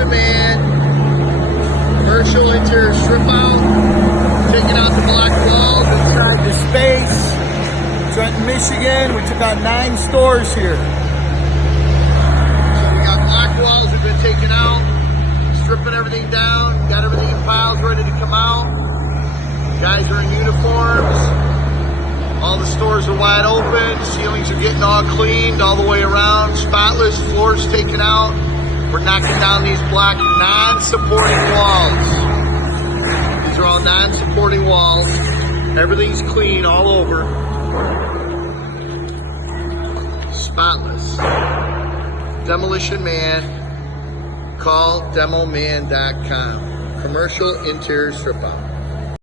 Demolition Man, commercial interior strip out, taking out the black walls inside the space. Trenton, Michigan, we took on 9 stores here. So we got black walls that have been taken out, stripping everything down, got everything in piles ready to come out. Guys are in uniforms. All the stores are wide open. Ceilings are getting all cleaned all the way around. Spotless, floors taken out. We're knocking down these black non-supporting walls. These are all non-supporting walls. Everything's clean all over. Spotless. Demolition Man. Call demoman.com. Commercial interior strip out.